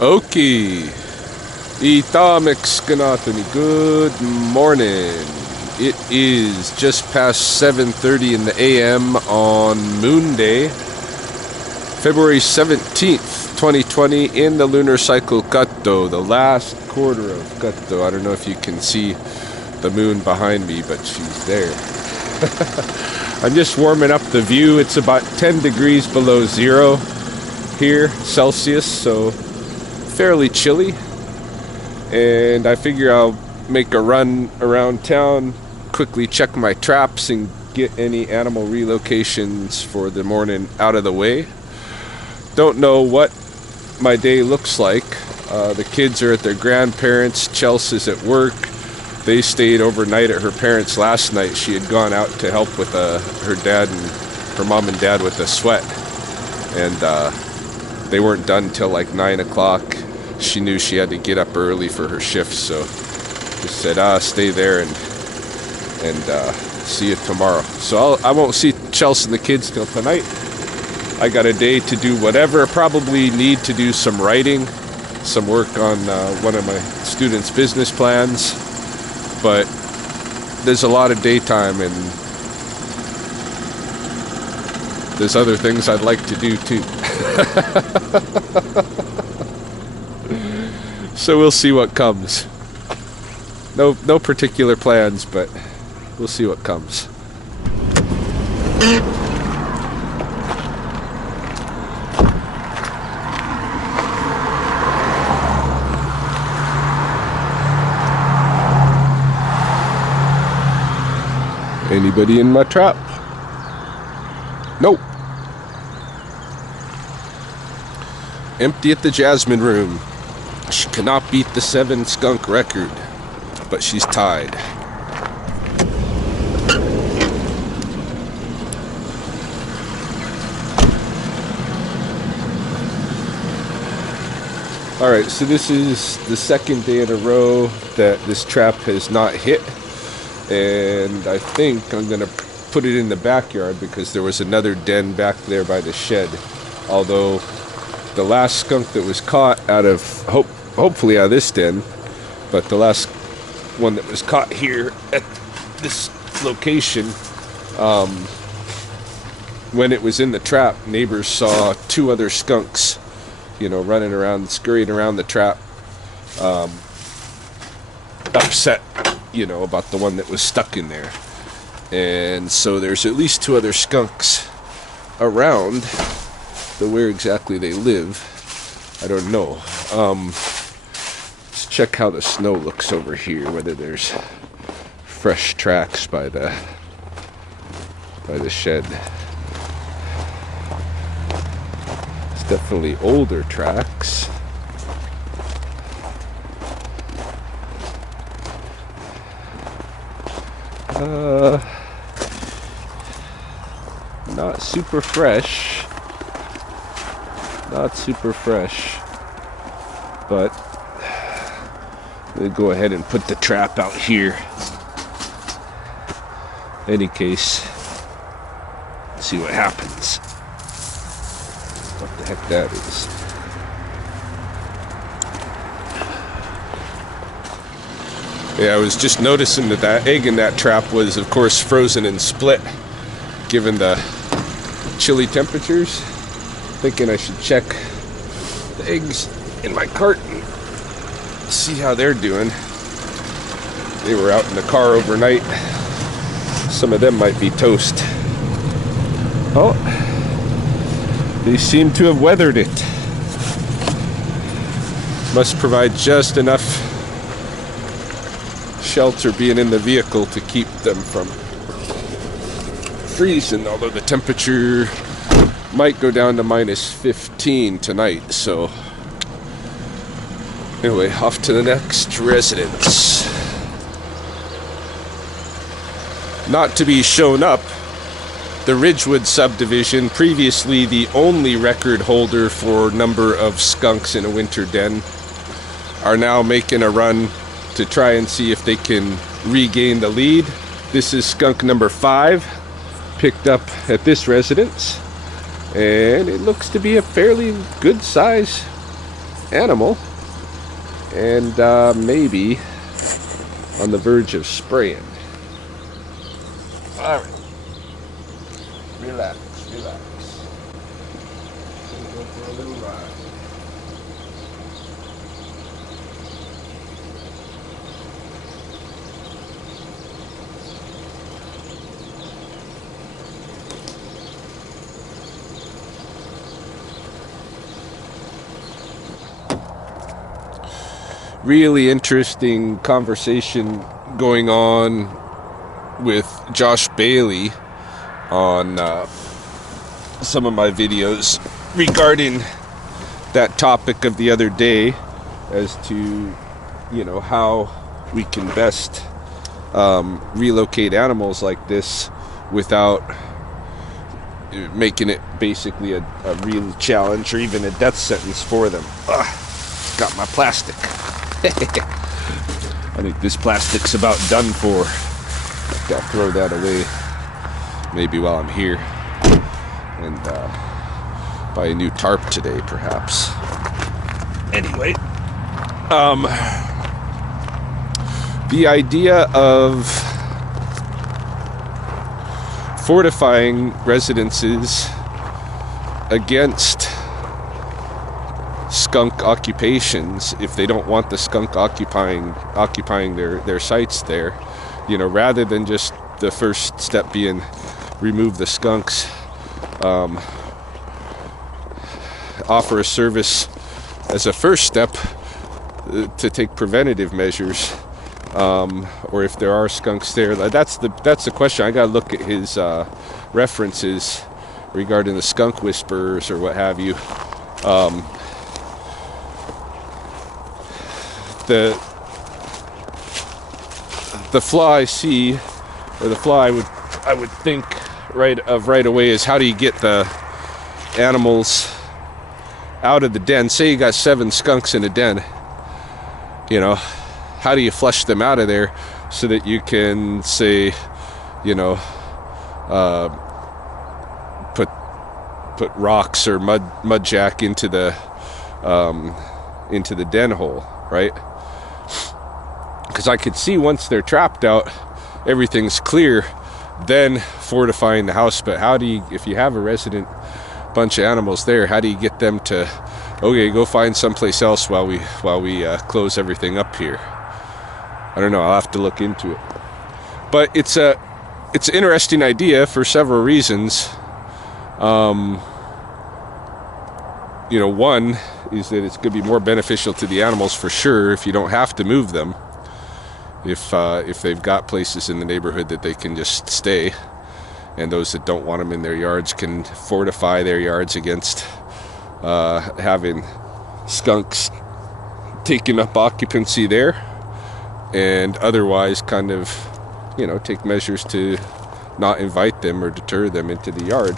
Okay. Itamexkanatoni. Good morning. It is just past 7:30 in the AM on Moon Day, February 17th, 2020, in the lunar cycle Kato, the last quarter of Kato. I don't know if you can see the moon behind me, but she's there. I'm just warming up the view. It's about 10 degrees below zero here, Celsius, so fairly chilly. And I figure I'll make a run around town, quickly check my traps and get any animal relocations for the morning out of the way. Don't know what my day looks like. The kids are at their grandparents'. Chelsea's at work. They stayed overnight at her parents' last night. She had gone out to help with her dad and her mom and dad with a sweat. And they weren't done till like 9 o'clock. She knew she had to get up early for her shift, so just said, stay there and see you tomorrow. So I won't see Chelsea and the kids till tonight. I got a day to do whatever. Probably need to do some writing, some work on one of my students' business plans. But there's a lot of daytime, and there's other things I'd like to do too. So we'll see what comes. No particular plans, but we'll see what comes. Anybody in my trap? Nope. Empty at the Jasmine room. She cannot beat the 7 skunk record, but she's tied. Alright, so this is the second day in a row that this trap has not hit. And I think I'm going to put it in the backyard because there was another den back there by the shed. Although the last skunk that was caught out of, hopefully out of this den, but the last one that was caught here at this location, when it was in the trap, neighbors saw 2 other skunks, running around, scurrying around the trap, upset, about the one that was stuck in there. And so there's at least 2 other skunks around, though where exactly they live, I don't know. Let's check how the snow looks over here, whether there's fresh tracks by the shed. It's definitely older tracks. Not super fresh. Not super fresh. But we'll go ahead and put the trap out here. Any case, see what happens. What the heck that is. Yeah, I was just noticing that egg in that trap was, of course, frozen and split, given the chilly temperatures. Thinking I should check the eggs in my carton, see how they're doing. They were out in the car overnight. Some of them might be toast. Oh, they seem to have weathered it. Must provide just enough shelter being in the vehicle to keep them from freezing, although the temperature might go down to minus 15 tonight. So anyway, off to the next residence. Not to be shown up, the Ridgewood subdivision, previously the only record holder for number of skunks in a winter den, are now making a run to try and see if they can regain the lead. This is skunk number 5, picked up at this residence, and it looks to be a fairly good size animal, and maybe on the verge of spraying. All right. Relax, relax. Gonna go for a little ride. Really interesting conversation going on with Josh Bailey on some of my videos regarding that topic of the other day, as to, you know, how we can best relocate animals like this without making it basically a real challenge or even a death sentence for them. Got my plastic. I think this plastic's about done for. I'll throw that away maybe while I'm here, and buy a new tarp today, perhaps. Anyway, the idea of fortifying residences against skunk occupations, if they don't want the skunk occupying their sites there, you know, rather than just the first step being remove the skunks, offer a service as a first step to take preventative measures, or if there are skunks there. That's the question. I gotta look at his references regarding the skunk whisperers or what have you. The flaw I see, or the flaw I would think right away, is how do you get the animals out of the den? Say you got 7 skunks in a den, you know, how do you flush them out of there so that you can, say, you know, put rocks or mud jack into the den hole, right? Because I could see once they're trapped out, everything's clear, then fortifying the house. But how do you, if you have a resident bunch of animals there, how do you get them to, okay, go find someplace else while we close everything up here? I don't know. I'll have to look into it. But it's an interesting idea for several reasons. You know, one is that it's going to be more beneficial to the animals for sure if you don't have to move them. If they've got places in the neighborhood that they can just stay, and those that don't want them in their yards can fortify their yards against having skunks taking up occupancy there, and otherwise kind of, you know, take measures to not invite them or deter them into the yard.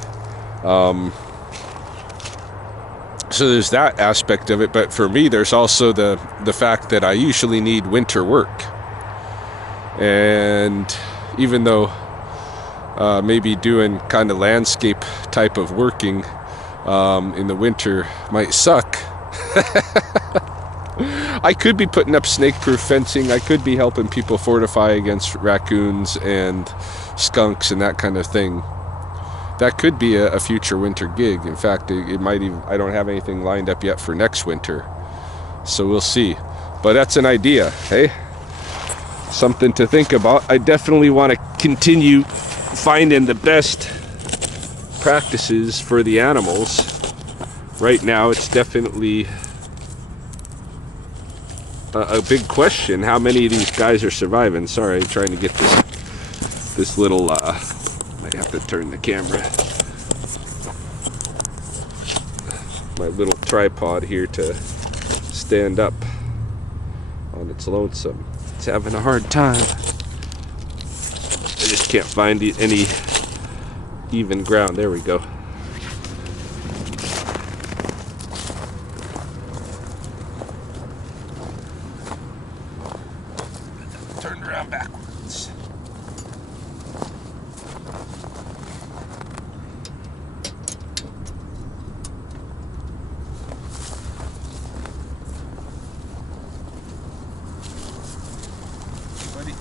So there's that aspect of it, but for me there's also the fact that I usually need winter work. And even though maybe doing kind of landscape type of working in the winter might suck, I could be putting up snake-proof fencing. I could be helping people fortify against raccoons and skunks and that kind of thing. That could be a future winter gig. In fact, it might even, I don't have anything lined up yet for next winter, so we'll see. But that's an idea, hey? Something to think about. I definitely want to continue finding the best practices for the animals. Right now, it's definitely a big question. How many of these guys are surviving? Sorry, I'm trying to get this little, I have to turn the camera, my little tripod here to stand up on its lonesome. It's having a hard time. I just can't find any even ground. There we go. Turned around backwards. buddy.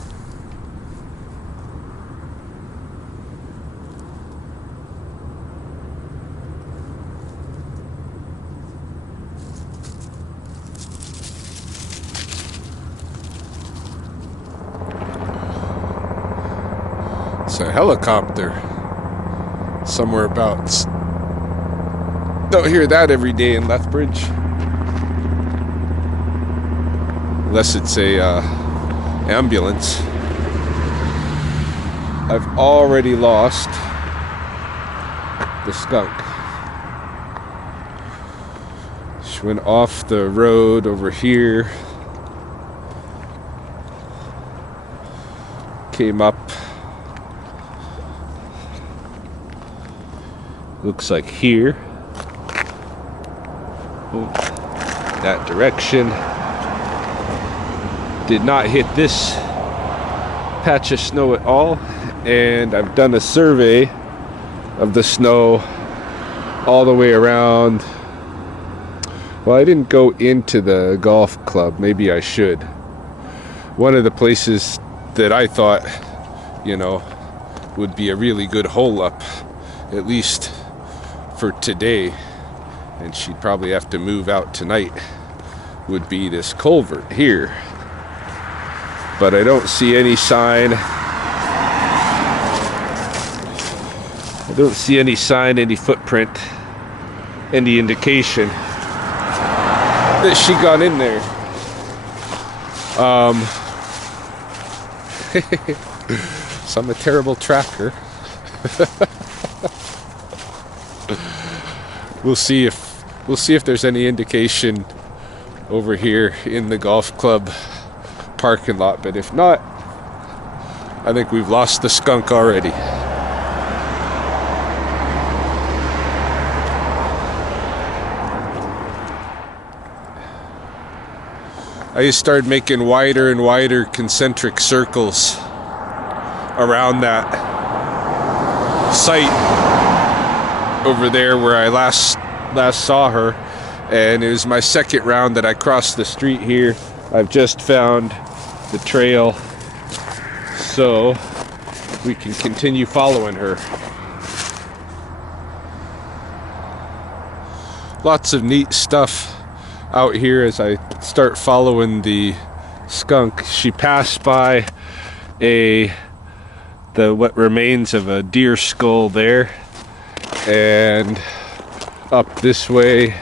It's a helicopter. Somewhere abouts. Don't hear that every day in Lethbridge. Unless it's a ambulance. I've already lost the skunk. She went off the road over here. Came up. Looks like here. That direction. Did not hit this patch of snow at all. And I've done a survey of the snow all the way around. Well, I didn't go into the golf club. Maybe I should. One of the places that I thought, you know, would be a really good hole up, at least for today, and she'd probably have to move out tonight, would be this culvert here. But I don't see any sign. I don't see any sign, any footprint, any indication that she got in there. So I'm a terrible tracker. We'll see if there's any indication over here in the golf club parking lot, but if not, I think we've lost the skunk already. I just started making wider and wider concentric circles around that site over there where I last saw her, and it was my second round that I crossed the street here. I've just found the trail, so we can continue following her. Lots of neat stuff out here as I start following the skunk. She passed by what remains of a deer skull there, and up this way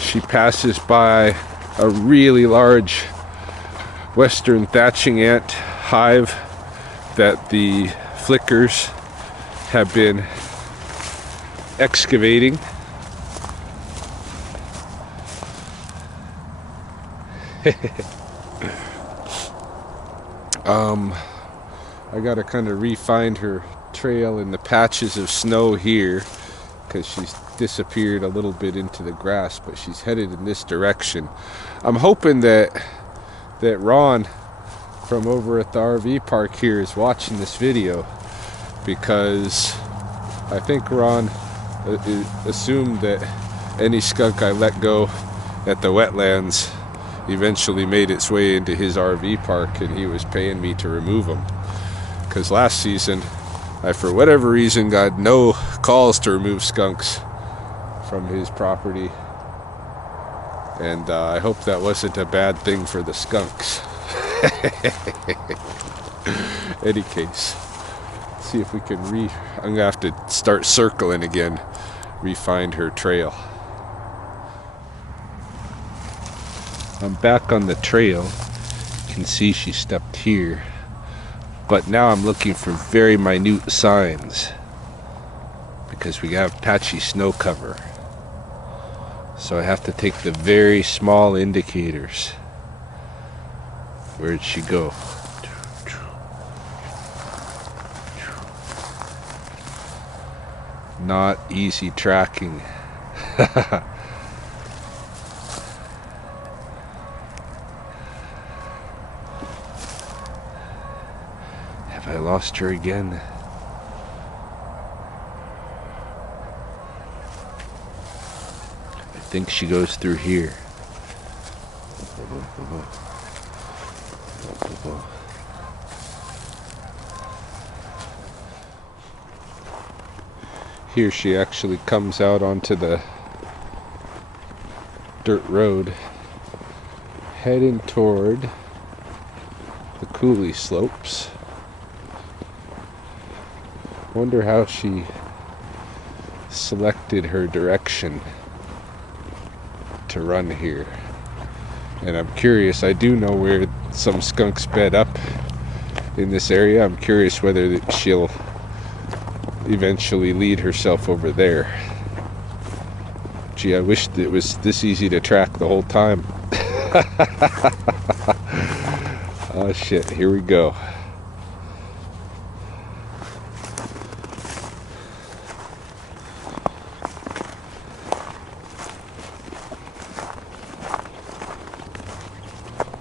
she passes by a really large western thatching ant hive that the flickers have been excavating. I gotta kind of re-find her trail in the patches of snow here, because she's disappeared a little bit into the grass, but she's headed in this direction. I'm hoping that Ron from over at the RV park here is watching this video, because I think Ron assumed that any skunk I let go at the wetlands eventually made its way into his RV park, and he was paying me to remove them. Because last season, I, for whatever reason, got no calls to remove skunks from his property. And I hope that wasn't a bad thing for the skunks. Any case, see if we can I'm gonna have to start circling again, re-find her trail. I'm back on the trail. You can see she stepped here. But now I'm looking for very minute signs, because we have patchy snow cover. So I have to take the very small indicators. Where'd she go? Not easy tracking. Have I lost her again? I think she goes through here. Here she actually comes out onto the dirt road, heading toward the coulee slopes. Wonder how she selected her direction to run here. And I'm curious, I do know where some skunks bed up in this area. I'm curious whether she'll eventually lead herself over there. Gee, I wish it was this easy to track the whole time. Oh shit, here we go.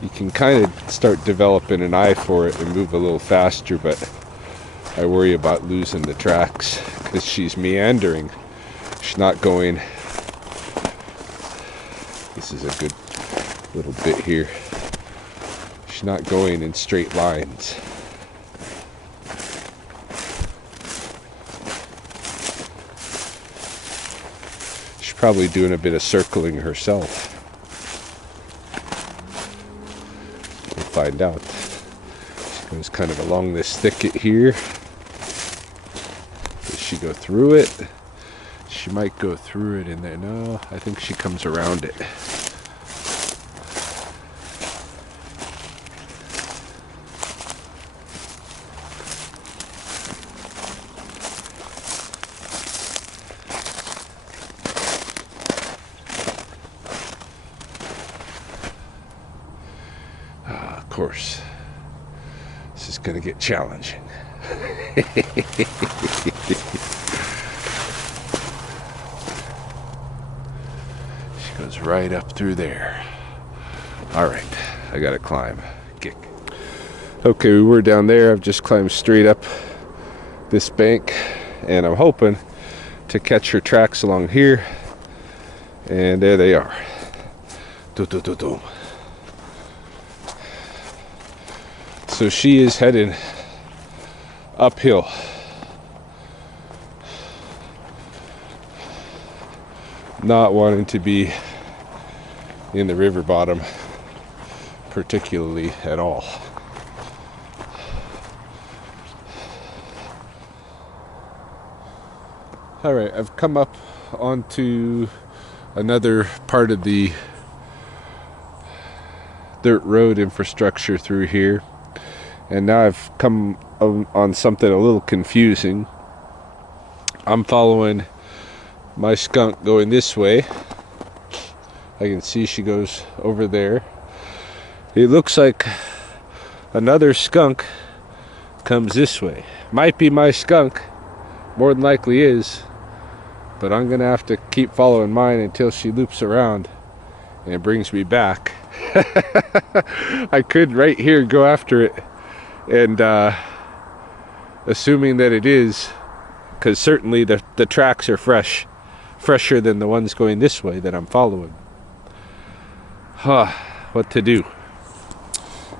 You can kind of start developing an eye for it and move a little faster, but I worry about losing the tracks because she's meandering. She's not going. This is a good little bit here. She's not going in straight lines. She's probably doing a bit of circling herself. We'll find out. She goes kind of along this thicket here. Does she go through it? She might go through it in there. No, I think she comes around it. Of course, this is going to get challenging. She goes right up through there. All right, I got to climb. Kick. Okay, we were down there. I've just climbed straight up this bank, and I'm hoping to catch her tracks along here. And there they are. Do. So she is heading uphill. Not wanting to be in the river bottom particularly at all. All right, I've come up onto another part of the dirt road infrastructure through here. And now I've come on something a little confusing. I'm following my skunk going this way. I can see she goes over there. It looks like another skunk comes this way. Might be my skunk. More than likely is. But I'm going to have to keep following mine until she loops around and brings me back. I could right here go after it. And assuming that it is, because certainly the tracks are fresher than the ones going this way that I'm following. What to do?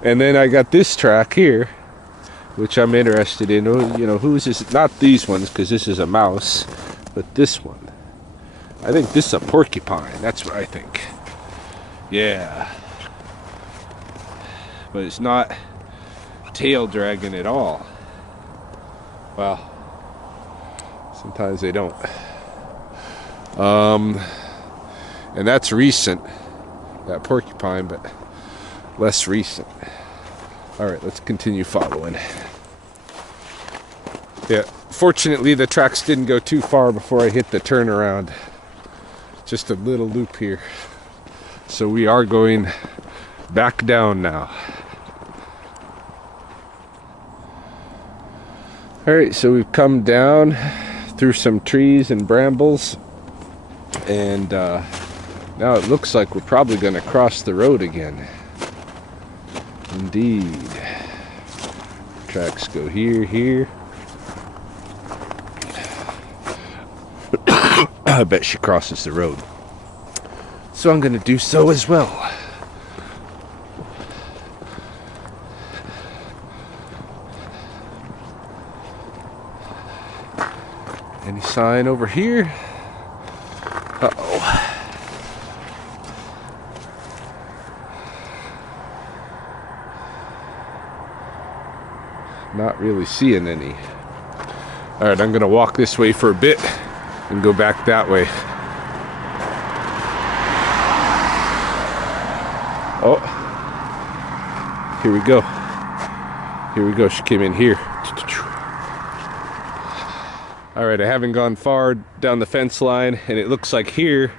And then I got this track here, which I'm interested in. You know, whose is it? Not these ones, because this is a mouse, but this one. I think this is a porcupine. That's what I think. Yeah. But it's not tail dragging at all. Well, sometimes they don't. And that's recent, that porcupine, but less recent. All right, let's continue following. Yeah, fortunately the tracks didn't go too far before I hit the turnaround. Just a little loop here. So we are going back down now. Alright, so we've come down through some trees and brambles, and now it looks like we're probably going to cross the road again. Indeed. Tracks go here. I bet she crosses the road. So I'm going to do so as well. Any sign over here? Uh-oh. Not really seeing any. Alright, I'm gonna walk this way for a bit and go back that way. Oh, here we go. Here we go. She came in here. Alright, I haven't gone far down the fence line, and it looks like here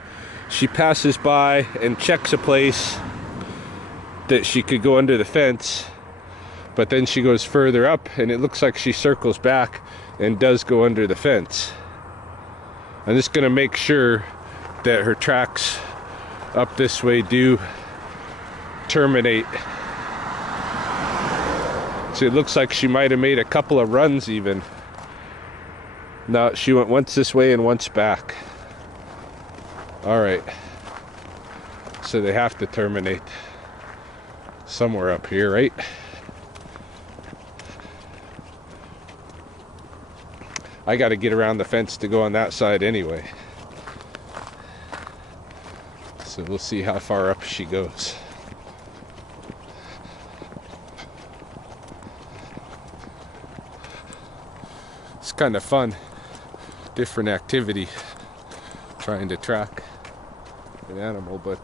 she passes by and checks a place that she could go under the fence, but then she goes further up and it looks like she circles back and does go under the fence. I'm just going to make sure that her tracks up this way do terminate. So it looks like she might have made a couple of runs even. No, she went once this way and once back. Alright. So they have to terminate somewhere up here, right? I got to get around the fence to go on that side anyway. So we'll see how far up she goes. It's kind of fun. Different activity. Trying to track an animal, but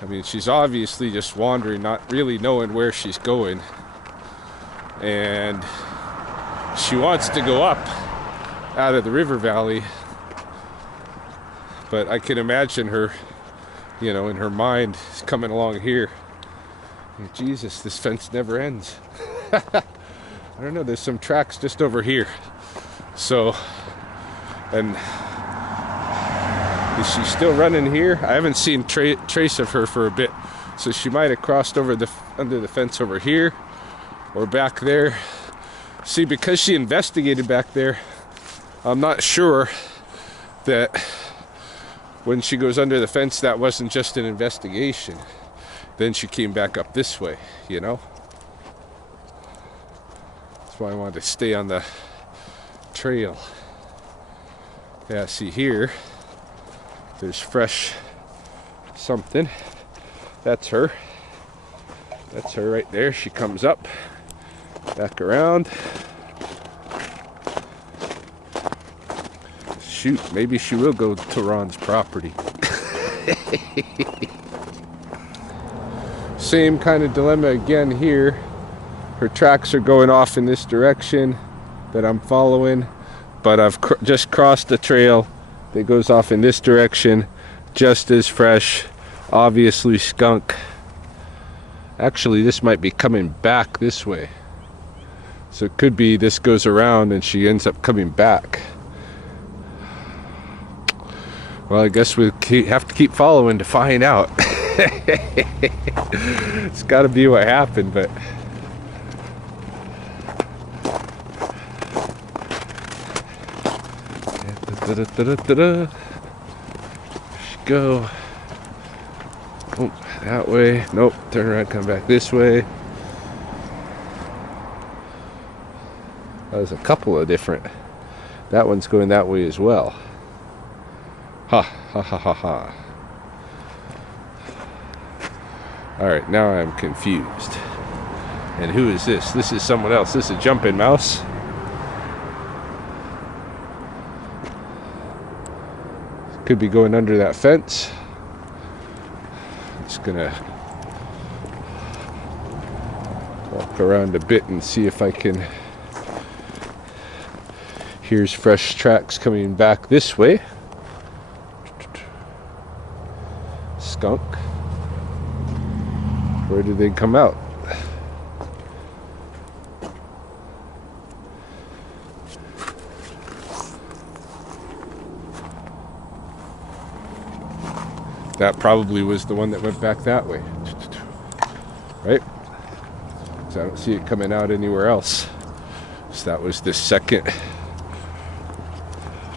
I mean, she's obviously just wandering, not really knowing where she's going. And she wants to go up out of the river valley, but I can imagine her, you know, in her mind coming along here. Jesus, this fence never ends. I don't know, there's some tracks just over here. So, and is she still running here? I haven't seen trace of her for a bit. So she might have crossed over under the fence over here or back there. See, because she investigated back there, I'm not sure that when she goes under the fence, that wasn't just an investigation. Then she came back up this way, you know? That's why I wanted to stay on the trail. Yeah, see here, there's fresh something. That's her. That's her right there. She comes up. Back around. Shoot, maybe she will go to Ron's property. Same kind of dilemma again here. Her tracks are going off in this direction that I'm following, but I've just crossed the trail that goes off in this direction, just as fresh. Obviously skunk. Actually, this might be coming back this way. So it could be this goes around and she ends up coming back. Well, I guess we have to keep following to find out. It's got to be what happened, but there she go. Oh, that way. Nope. Turn around, come back this way. There's a couple of different. That one's going that way as well. Ha ha ha ha ha. Alright, now I'm confused. And who is this? This is someone else. This is a jumping mouse. Could be going under that fence. Just gonna walk around a bit and see if I can. Here's fresh tracks coming back this way. Skunk. Where did they come out? That probably was the one that went back that way. Right? So I don't see it coming out anywhere else. So that was the second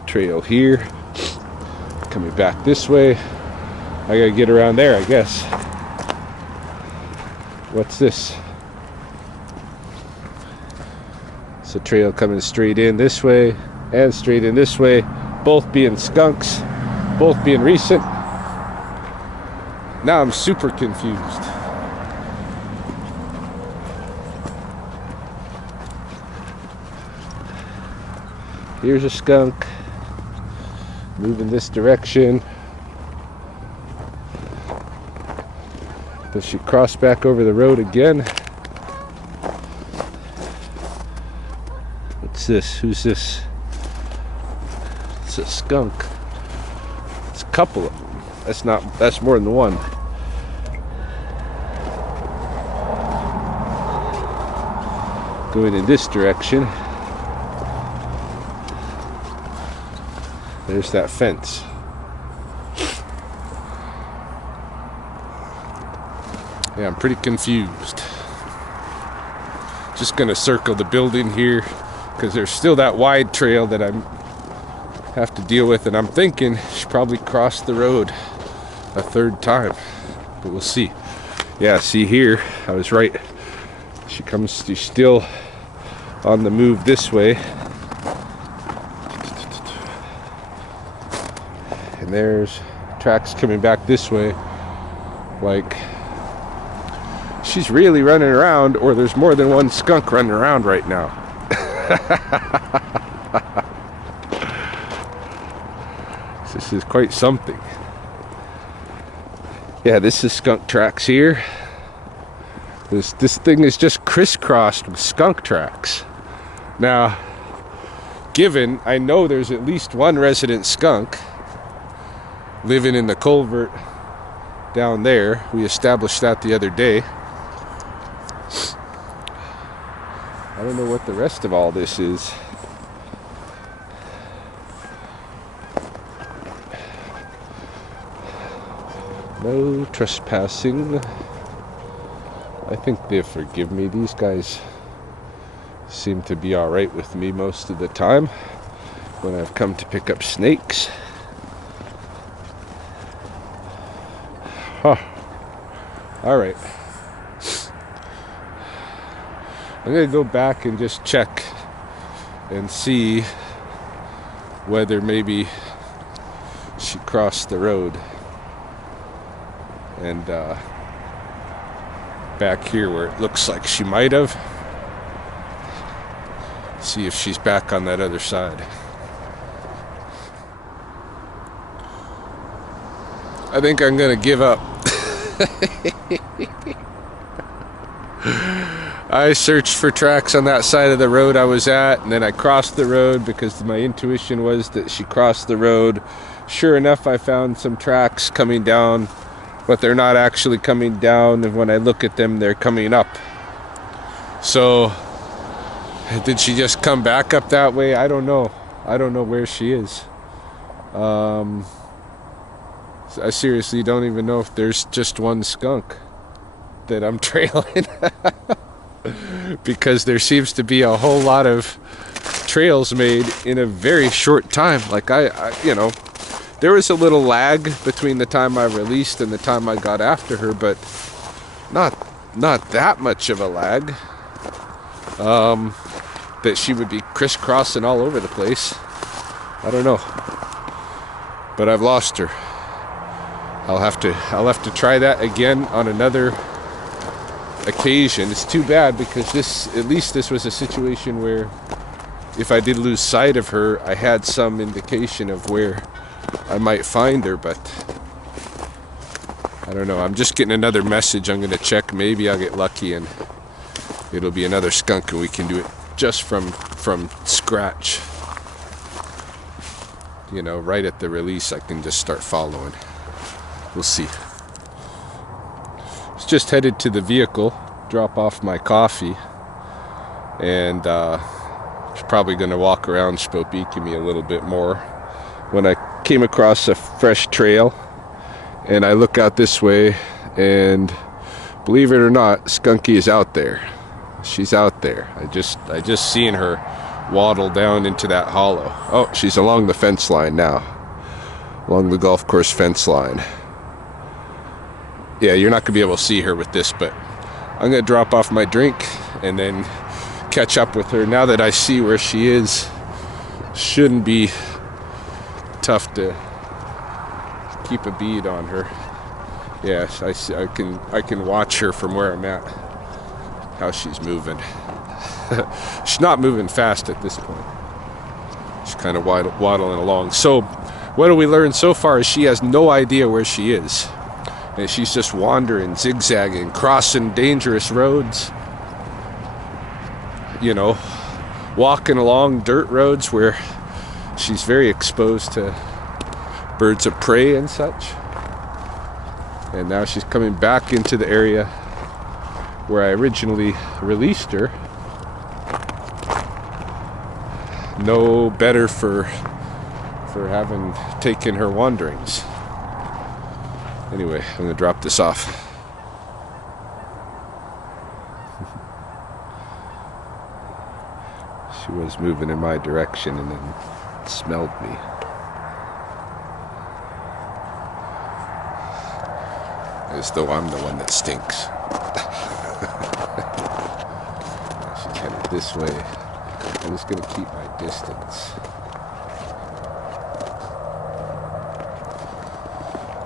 trail here. Coming back this way. I gotta get around there, I guess. What's this? It's a trail coming straight in this way. and straight in this way, both being skunks, both being recent. Now I'm super confused. Here's a skunk moving this direction. Does she cross back over the road again? What's this? Who's this? It's a skunk. It's a couple of them. That's more than one. Going in this direction. There's that fence. Yeah, I'm pretty confused. Just gonna circle the building here because there's still that wide trail that I have to deal with, and I'm thinking she probably crossed the road a third time, but we'll see. Yeah, see here, I was right. She's still on the move this way. And there's tracks coming back this way. Like, she's really running around, or there's more than one skunk running around right now. This is quite something. Yeah, this is skunk tracks here. This thing is just crisscrossed with skunk tracks. Now, given I know there's at least one resident skunk living in the culvert down there. We established that the other day. I don't know what the rest of all this is. No trespassing. I think they forgive me. These guys seem to be all right with me most of the time when I've come to pick up snakes. Huh. All right. I'm gonna go back and just check and see whether maybe she crossed the road. And back here where it looks like she might have. See if she's back on that other side. I think I'm gonna give up. I searched for tracks on that side of the road I was at, and then I crossed the road because my intuition was that she crossed the road. Sure enough, I found some tracks coming down, but they're not actually coming down, and when I look at them, they're coming up. So, did she just come back up that way? I don't know. I don't know where she is. I seriously don't even know if there's just one skunk that I'm trailing. Because there seems to be a whole lot of trails made in a very short time. Like I there was a little lag between the time I released and the time I got after her, but not that much of a lag. That she would be crisscrossing all over the place. I don't know. But I've lost her. I'll have to try that again on another occasion. It's too bad because at least this was a situation where if I did lose sight of her, I had some indication of where I might find her, but I don't know. I'm just getting another message. I'm going to check. Maybe I'll get lucky and it'll be another skunk and we can do it just from scratch. You know, right at the release, I can just start following. We'll see. It's just headed to the vehicle, drop off my coffee, and probably going to walk around Spokane a little bit more. When I came across a fresh trail, and I look out this way, and believe it or not, Skunky is out there. She's out there. I just seen her waddle down into that hollow. Oh, she's along the fence line now. Along the golf course fence line. Yeah, you're not going to be able to see her with this, but I'm going to drop off my drink and then catch up with her. Now that I see where she is, Shouldn't be tough to keep a bead on her. Yes, I can watch her from where I'm at, how she's moving. She's not moving fast at this point. She's kind of waddling along. So what do we learn so far is she has no idea where she is. And she's just wandering, zigzagging, crossing dangerous roads. You know, walking along dirt roads where she's very exposed to birds of prey and such. And now she's coming back into the area where I originally released her. No better for having taken her wanderings. Anyway, I'm going to drop this off. She was moving in my direction and then smelled me. As though I'm the one that stinks. She's headed this way. I'm just going to keep my distance.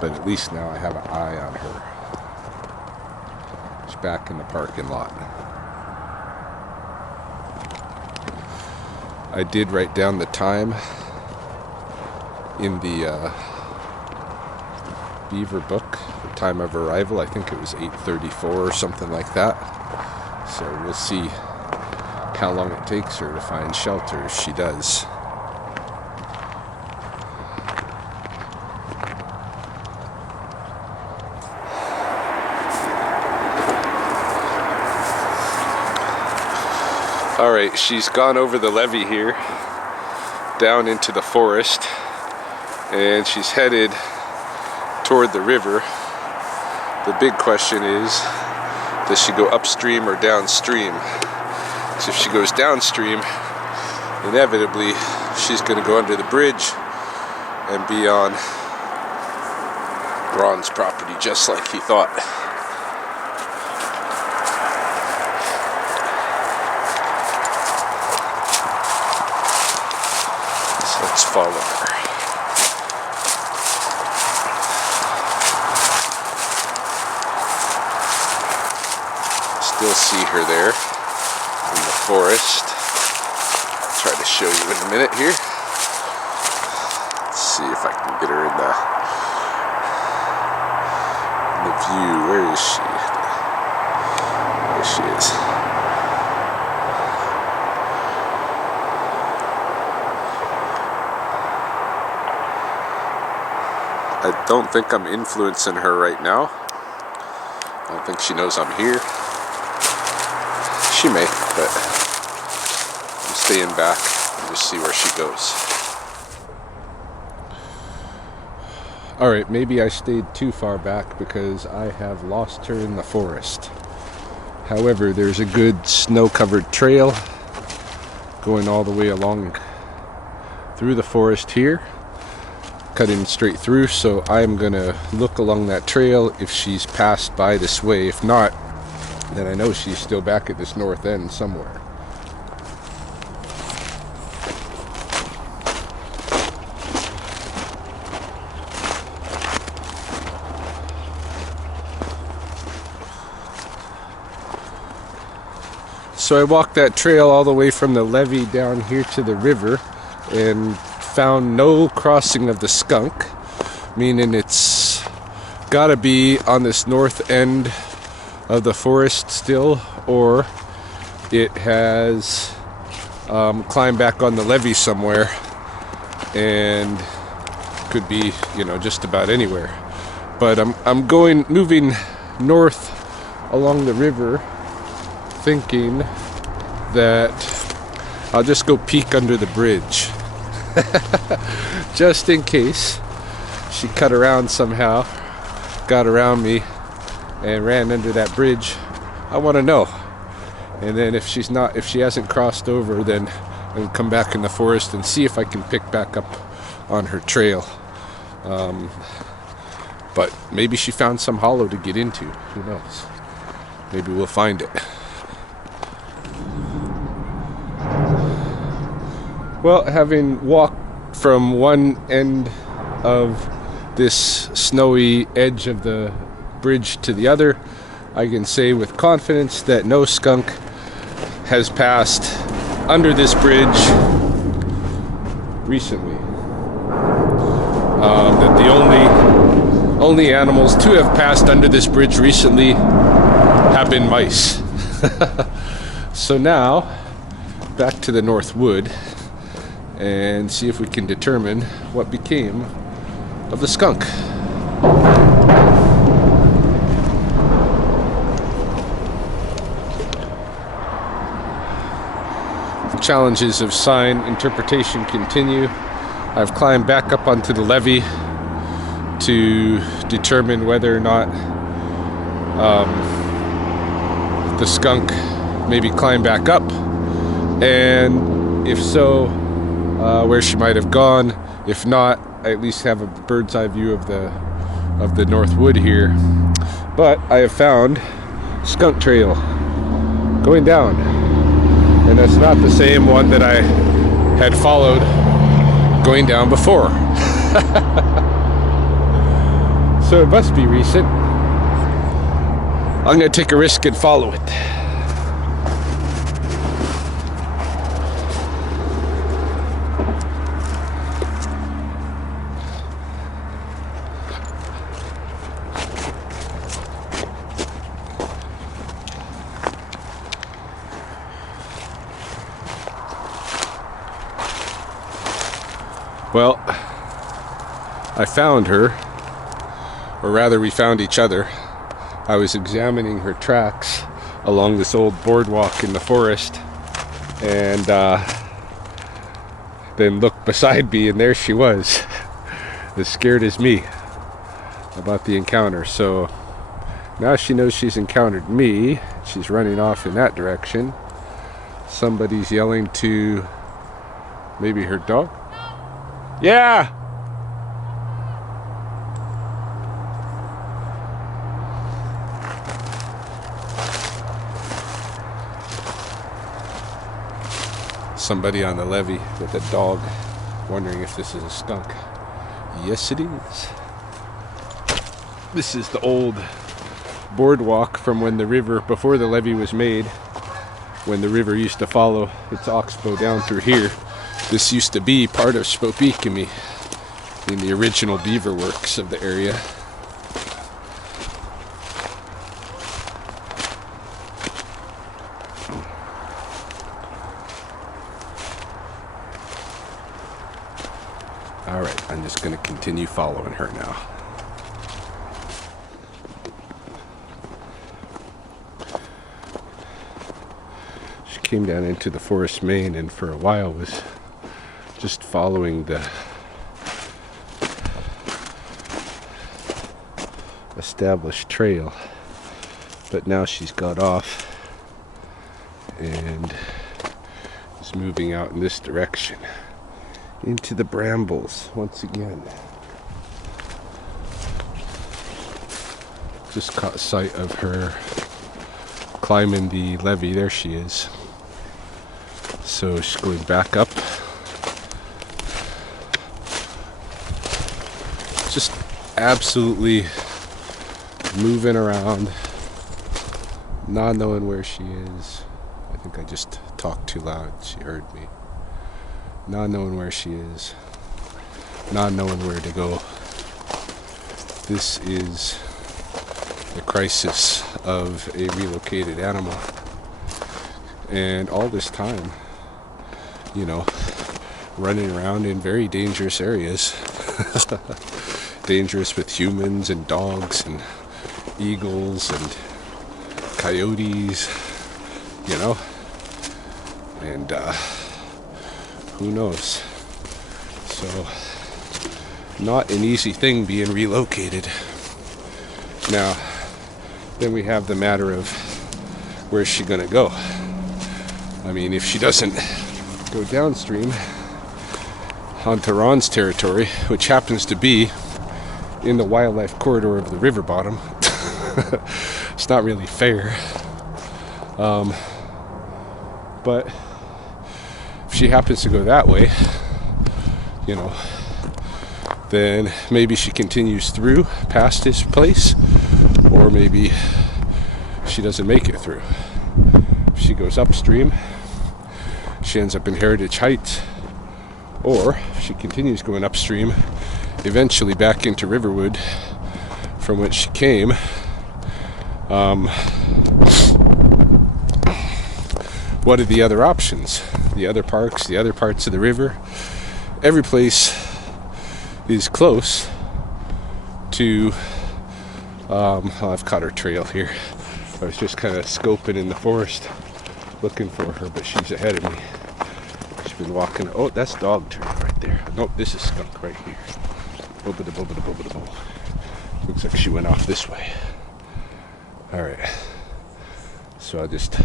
But at least now I have an eye on her. She's back in the parking lot. I did write down the time in the Beaver book, the time of arrival. I think it was 8:34 or something like that. So we'll see how long it takes her to find shelter if she does. Alright, she's gone over the levee here, down into the forest, and she's headed toward the river. The big question is, does she go upstream or downstream? Because if she goes downstream, inevitably she's going to go under the bridge and be on Ron's property just like he thought. Let's follow her. Still see her there in the forest. I'll try to show you in a minute here. Let's see if I can get her in the view. Where is she? There she is. I don't think I'm influencing her right now. I don't think she knows I'm here. She may, but I'm staying back and just see where she goes. Alright, maybe I stayed too far back because I have lost her in the forest. However, there's a good snow-covered trail going all the way along through the forest here, cutting straight through, so I'm gonna look along that trail if she's passed by this way. If not, then I know she's still back at this north end somewhere. So I walked that trail all the way from the levee down here to the river and found no crossing of the Skunk, meaning it's gotta be on this north end of the forest still, or it has climbed back on the levee somewhere and could be, you know, just about anywhere. But I'm moving north along the river, thinking that I'll just go peek under the bridge. Just in case she cut around somehow, got around me and ran under that bridge. I want to know. And then if she hasn't crossed over, then I'll come back in the forest and see if I can pick back up on her trail. But maybe she found some hollow to get into. Who knows? Maybe we'll find it. Well, having walked from one end of this snowy edge of the bridge to the other, I can say with confidence that no skunk has passed under this bridge recently. That the only animals to have passed under this bridge recently have been mice. So now, back to the North Wood and see if we can determine what became of the skunk. The challenges of sign interpretation continue. I've climbed back up onto the levee to determine whether or not the skunk maybe climbed back up, and if so, where she might have gone. If not, I at least have a bird's eye view of the North Wood here. But I have found skunk trail going down, and that's not the same one that I had followed going down before. So it must be recent. I'm gonna take a risk and follow it. Well, I found her, or rather we found each other. I was examining her tracks along this old boardwalk in the forest, and then looked beside me, and there she was, as scared as me about the encounter. So now she knows she's encountered me. She's running off in that direction. Somebody's yelling to maybe her dog. Yeah! Somebody on the levee with a dog, wondering if this is a skunk. Yes, it is. This is the old boardwalk from when the river, before the levee was made, when the river used to follow its oxbow down through here. This used to be part of Spokane in the original beaver works of the area. Alright, I'm just going to continue following her now. She came down into the forest main and for a while was just following the established trail, but now she's got off and is moving out in this direction into the brambles once again. Just caught sight of her climbing the levee. There she is. So she's going back up. Just absolutely moving around, not knowing where she is. I think I just talked too loud. She heard me. Not knowing where she is, not knowing where to go. This is the crisis of a relocated animal. And all this time, you know, running around in very dangerous areas. Dangerous with humans and dogs and eagles and coyotes, you know, and who knows. So not an easy thing being relocated. Now then we have the matter of where's she gonna go. I mean, if she doesn't go downstream onto Ron's territory, which happens to be in the wildlife corridor of the river bottom, it's not really fair. But if she happens to go that way, you know, then maybe she continues through past his place, or maybe she doesn't make it through. If she goes upstream, she ends up in Heritage Heights, or she continues going upstream, eventually back into Riverwood from which she came. What are the other options? The other parks, the other parts of the river, every place is close to, I've caught her trail here. I was just kind of scoping in the forest looking for her, but she's ahead of me. She's been walking. Oh, that's dog trail right there. Nope, this is skunk right here. Bo-ba-da-bo-ba-da-bo-ba-da-bo. Looks like she went off this way. Alright. So I'll just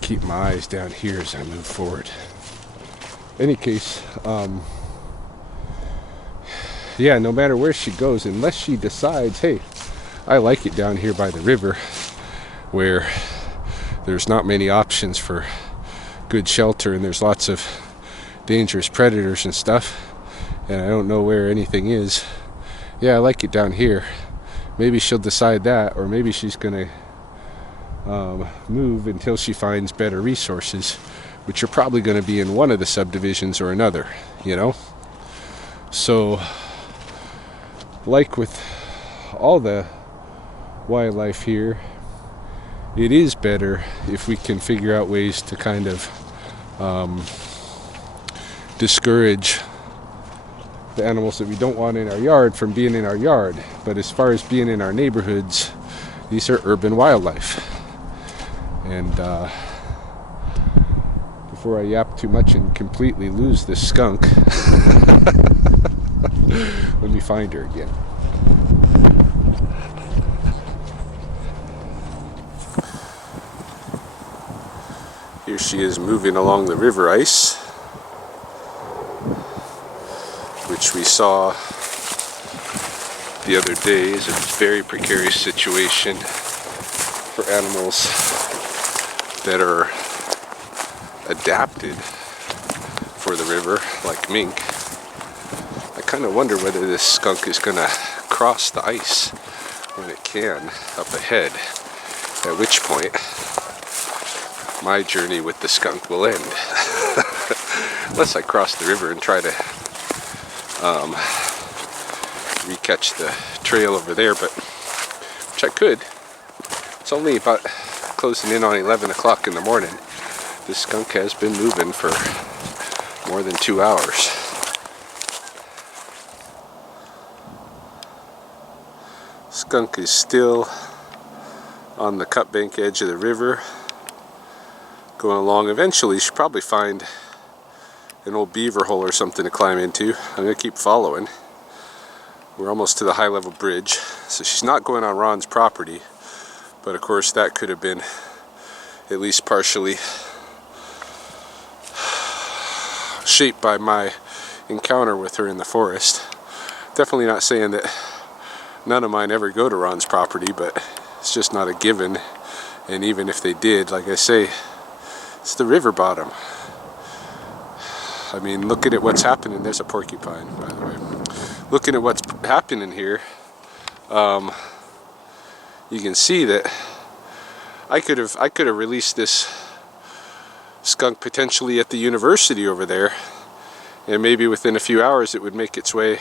keep my eyes down here as I move forward. Any case, yeah, no matter where she goes, unless she decides, hey, I like it down here by the river where there's not many options for good shelter and there's lots of dangerous predators and stuff, and I don't know where anything is. Yeah, I like it down here. Maybe she'll decide that, or maybe she's gonna move until she finds better resources, which are probably going to be in one of the subdivisions or another, you know. So like with all the wildlife here, it is better if we can figure out ways to kind of discourage the animals that we don't want in our yard from being in our yard. But as far as being in our neighborhoods, these are urban wildlife. And before I yap too much and completely lose this skunk, let me find her again. Here she is moving along the river ice, which we saw the other day is a very precarious situation for animals that are adapted for the river, like mink. I kind of wonder whether this skunk is going to cross the ice when it can up ahead, at which point my journey with the skunk will end. Unless I cross the river and try to recatch the trail over there, but which I could. It's only about closing in on 11 o'clock in the morning. This skunk has been moving for more than 2 hours. Skunk is still on the cut bank edge of the river, going along. Eventually she'll probably find an old beaver hole or something to climb into. I'm going to keep following. We're almost to the high level bridge, so she's not going on Ron's property, but of course that could have been at least partially shaped by my encounter with her in the forest. Definitely not saying that none of mine ever go to Ron's property, but it's just not a given. And even if they did, like I say, it's the river bottom. I mean, looking at what's happening, there's a porcupine, by the way. Looking at what's happening here, you can see that I could have released this skunk potentially at the university over there, and maybe within a few hours it would make its way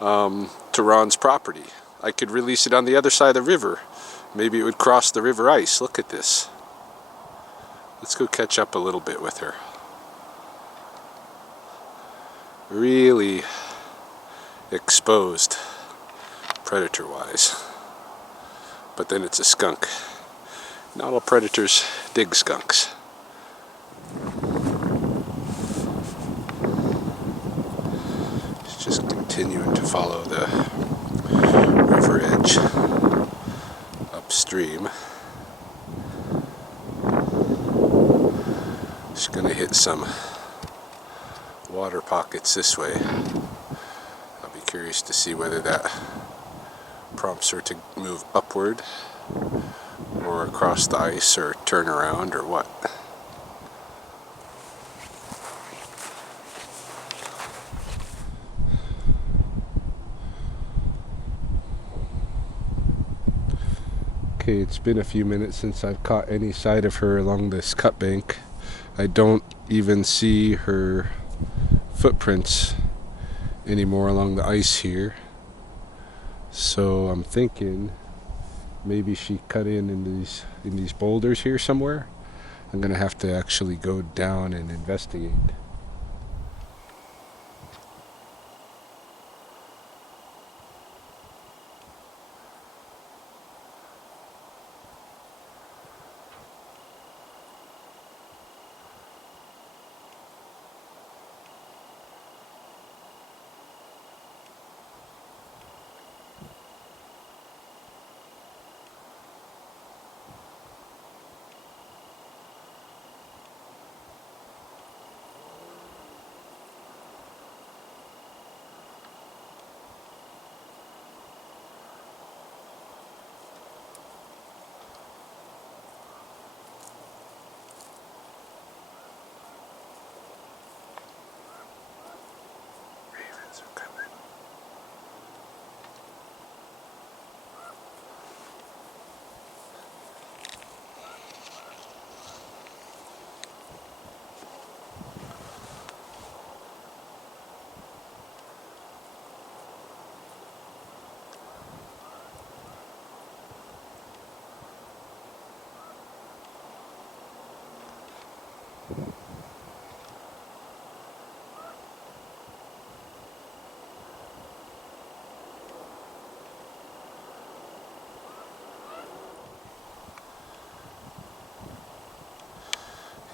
to Ron's property. I could release it on the other side of the river. Maybe it would cross the river ice. Look at this. Let's go catch up a little bit with her. Really exposed predator wise, but then it's a skunk. Not all predators dig skunks. It's just continuing to follow the river edge upstream. Just gonna hit some water pockets this way. I'll be curious to see whether that prompts her to move upward or across the ice or turn around or what. Okay, it's been a few minutes since I've caught any sight of her along this cut bank. I don't even see her footprints anymore along the ice here. So I'm thinking maybe she cut in these boulders here somewhere. I'm gonna have to actually go down and investigate.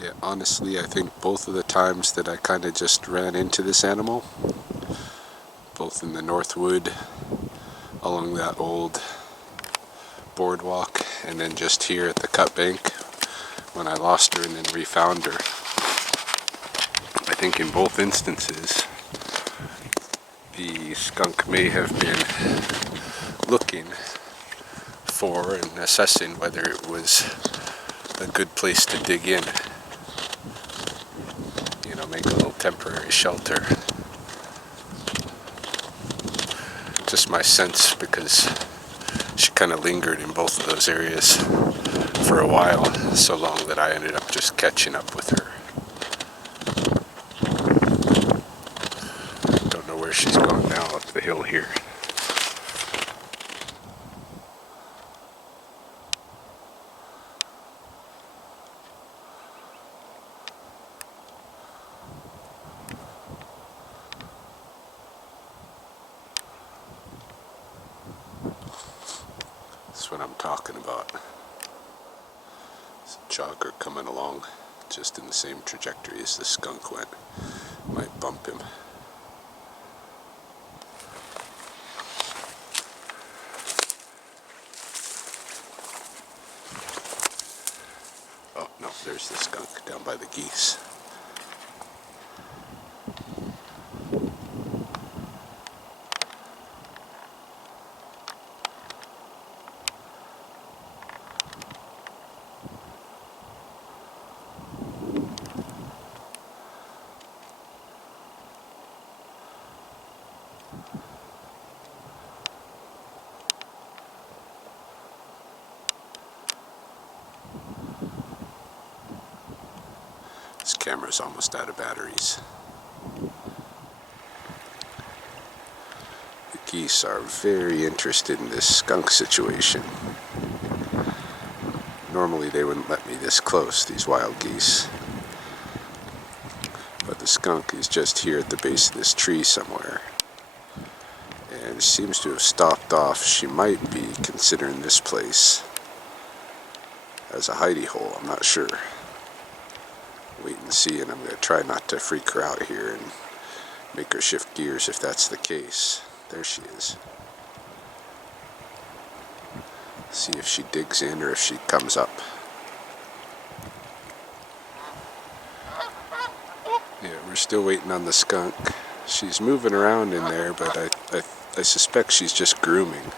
Yeah, honestly, I think both of the times that I kind of just ran into this animal, both in the Northwood along that old boardwalk, and then just here at the cut bank when I lost her and then refound her. I think in both instances the skunk may have been looking for and assessing whether it was a good place to dig in. You know, make a little temporary shelter. Just my sense, because she kind of lingered in both of those areas for a while, so long that I ended up just catching up with her. Don't know where she's gone now, up the hill here. That's what I'm talking about. There's a jogger coming along just in the same trajectory as the skunk went. Might bump him. Oh no, there's the skunk down by the geese. This camera's almost out of batteries. The geese are very interested in this skunk situation. Normally they wouldn't let me this close, these wild geese. But the skunk is just here at the base of this tree somewhere. And seems to have stopped off. She might be considering this place as a hidey hole, I'm not sure. Wait and see, and I'm going to try not to freak her out here and make her shift gears if that's the case. There she is. See if she digs in or if she comes up. Yeah, we're still waiting on the skunk. She's moving around in there, but I suspect she's just grooming.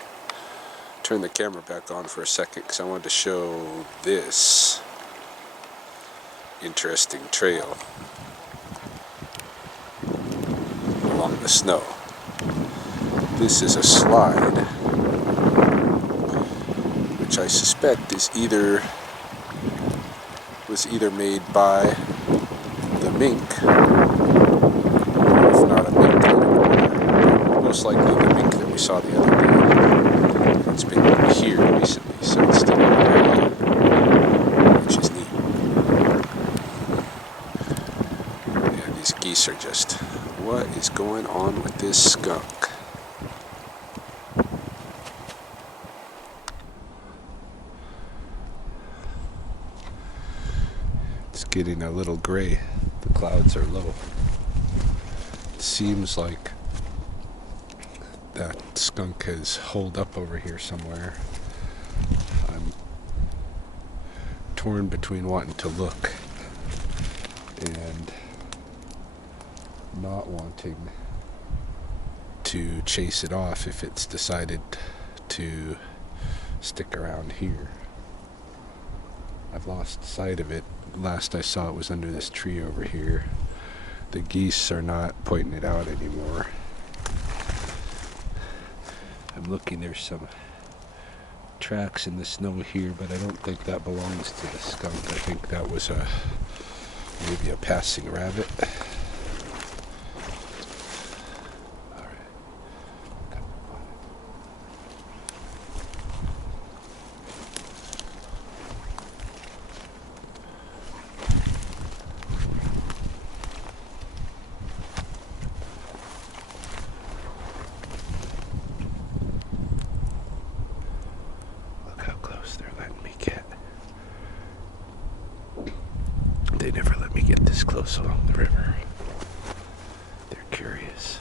Turn the camera back on for a second because I wanted to show this interesting trail along the snow. This is a slide which I suspect is was either made by the mink, if not a mink, most likely the mink that we saw the other day. It's been here recently, so it's still in the area, which is neat. Yeah, these geese are just, what is going on with this skunk? It's getting a little gray. The clouds are low. It seems like that skunk has holed up over here somewhere. I'm torn between wanting to look and not wanting to chase it off if it's decided to stick around here. I've lost sight of it. Last I saw it was under this tree over here. The geese are not pointing it out anymore. I'm looking, there's some tracks in the snow here, but I don't think that belongs to the skunk. I think that was maybe a passing rabbit. They never let me get this close along the river. They're curious.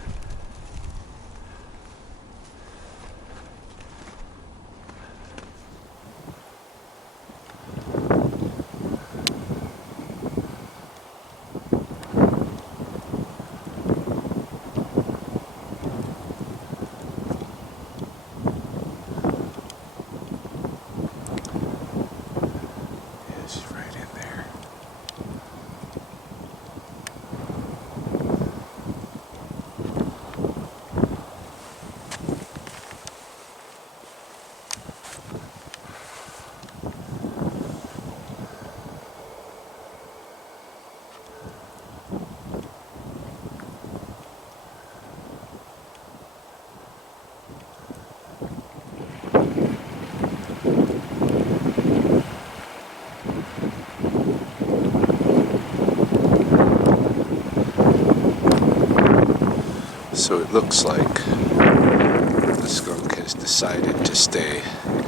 So it looks like the skunk has decided to stay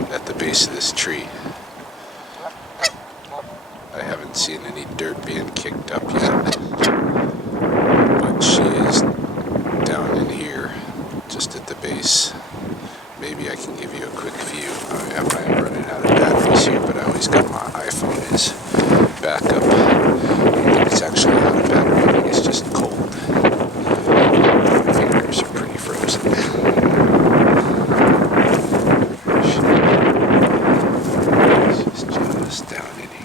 at the base of this tree. I haven't seen any dirt being kicked up yet, but she is down in here, just at the base. Maybe I can give you a quick view. I am running out of batteries here, but I always got my iPhone as backup. I don't think it's actually out of battery, I think it's just cold. My fingers are pretty frozen. She's just down in here.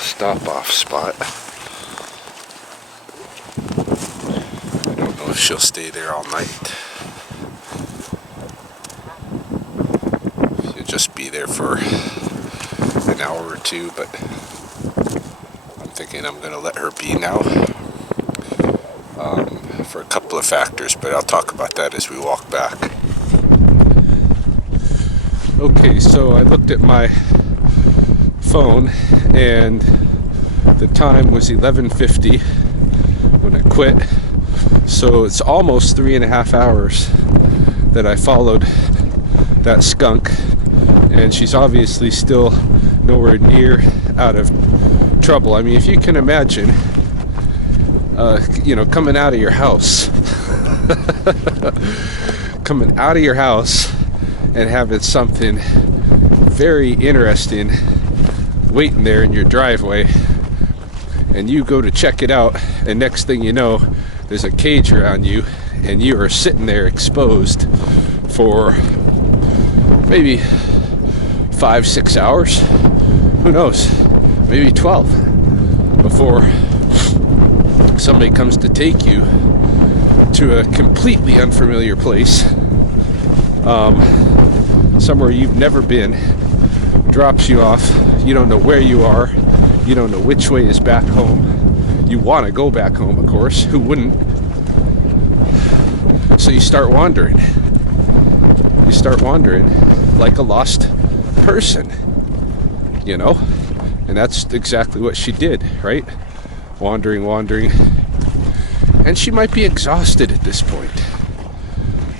Stop-off spot. I don't know if she'll stay there all night. She'll just be there for an hour or two, but I'm thinking I'm going to let her be now for a couple of factors, but I'll talk about that as we walk back. Okay, so I looked at my phone, and the time was 11:50 when I quit. So it's almost 3.5 hours that I followed that skunk, and she's obviously still nowhere near out of trouble. I mean, if you can imagine, coming out of your house, coming out of your house and having something very interesting waiting there in your driveway, and you go to check it out, and next thing you know, there's a cage around you, and you are sitting there exposed for maybe 5-6 hours, who knows, maybe 12, before somebody comes to take you to a completely unfamiliar place, somewhere you've never been, drops you off, you don't know where you are, you don't know which way is back home. You want to go back home, of course, who wouldn't? So you start wandering. You start wandering like a lost person, and that's exactly what she did, right? Wandering, and she might be exhausted at this point,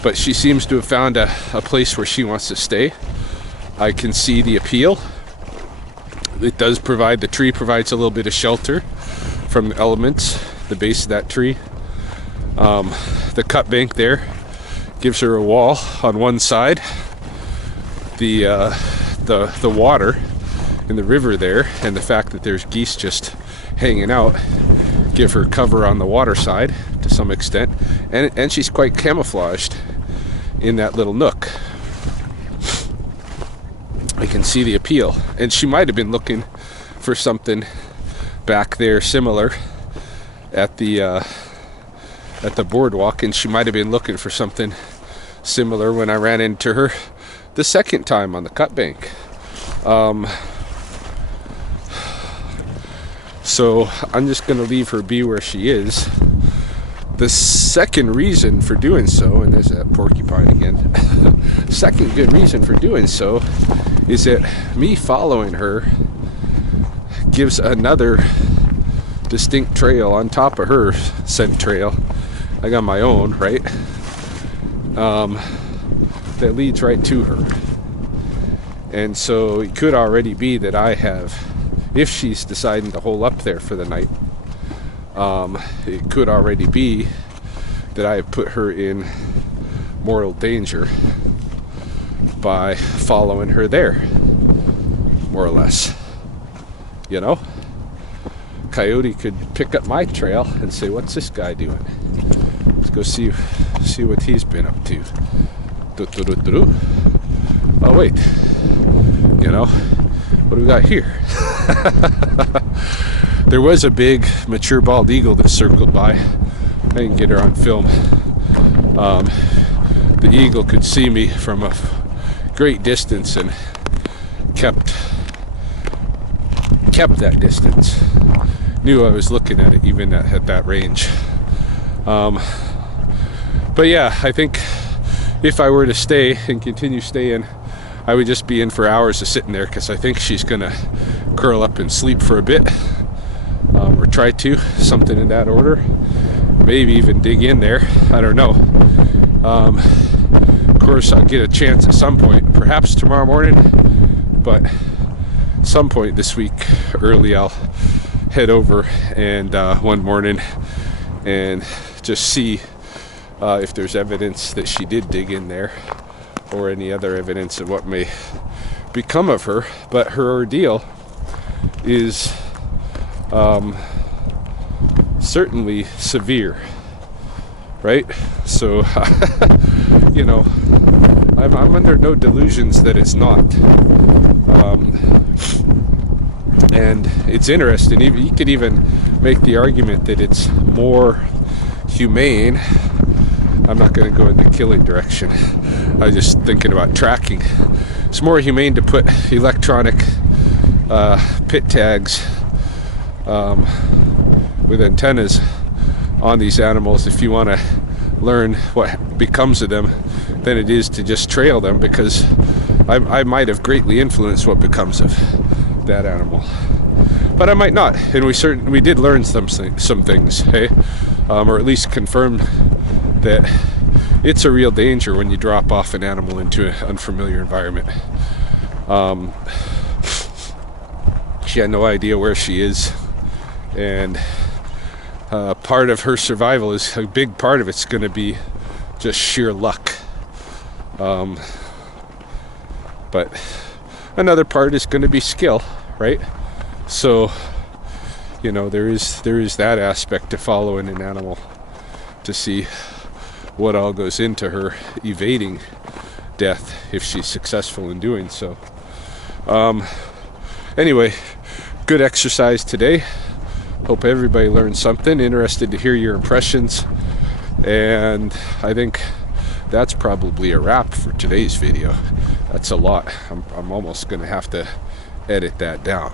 but she seems to have found a place where she wants to stay. I can see the appeal. It does provide, the tree provides a little bit of shelter from the elements, the base of that tree. The cut bank there gives her a wall on one side. The water in the river there, and the fact that there's geese just hanging out, give her cover on the water side to some extent, and she's quite camouflaged in that little nook. I can see the appeal, and she might have been looking for something back there similar at the boardwalk, and she might have been looking for something similar when I ran into her the second time on the cut bank. So I'm just going to leave her be where she is. The second reason for doing so, and there's that porcupine again, second good reason for doing so is that me following her gives another distinct trail on top of her scent trail. I got my own, right? That leads right to her. And so it could already be that I have, if she's deciding to hole up there for the night, it could already be that I have put her in mortal danger by following her there, more or less. Coyote could pick up my trail and say, "What's this guy doing? Let's go see what he's been up to." Oh wait, what do we got here? There was a big mature bald eagle that circled by. I didn't get her on film. The eagle could see me from a great distance and kept that distance. Knew I was looking at it even at that range. But yeah, I think if I were to stay and continue staying, I would just be in for hours of sitting there, because I think she's gonna curl up and sleep for a bit, or try to, something in that order. Maybe even dig in there, I don't know. Of course, I'll get a chance at some point, perhaps tomorrow morning, but some point this week early I'll head over and one morning and just see if there's evidence that she did dig in there, or any other evidence of what may become of her. But her ordeal is certainly severe, right? So I'm under no delusions that it's not. And it's interesting, you could even make the argument that it's more humane. I'm not going to go in the killing direction. I was just thinking about tracking. It's more humane to put electronic pit tags with antennas on these animals if you want to learn what becomes of them, than it is to just trail them, because I might have greatly influenced what becomes of with that animal. But I might not, and we did learn some things, hey, or at least confirm that it's a real danger when you drop off an animal into an unfamiliar environment. She had no idea where she is, and part of her survival is, a big part of it's going to be just sheer luck. But another part is going to be skill, right? So, you know, there is that aspect to following an animal to see what all goes into her evading death if she's successful in doing so. Anyway, good exercise today. Hope everybody learned something. Interested to hear your impressions. And I think that's probably a wrap for today's video. That's a lot. I'm almost going to have to edit that down.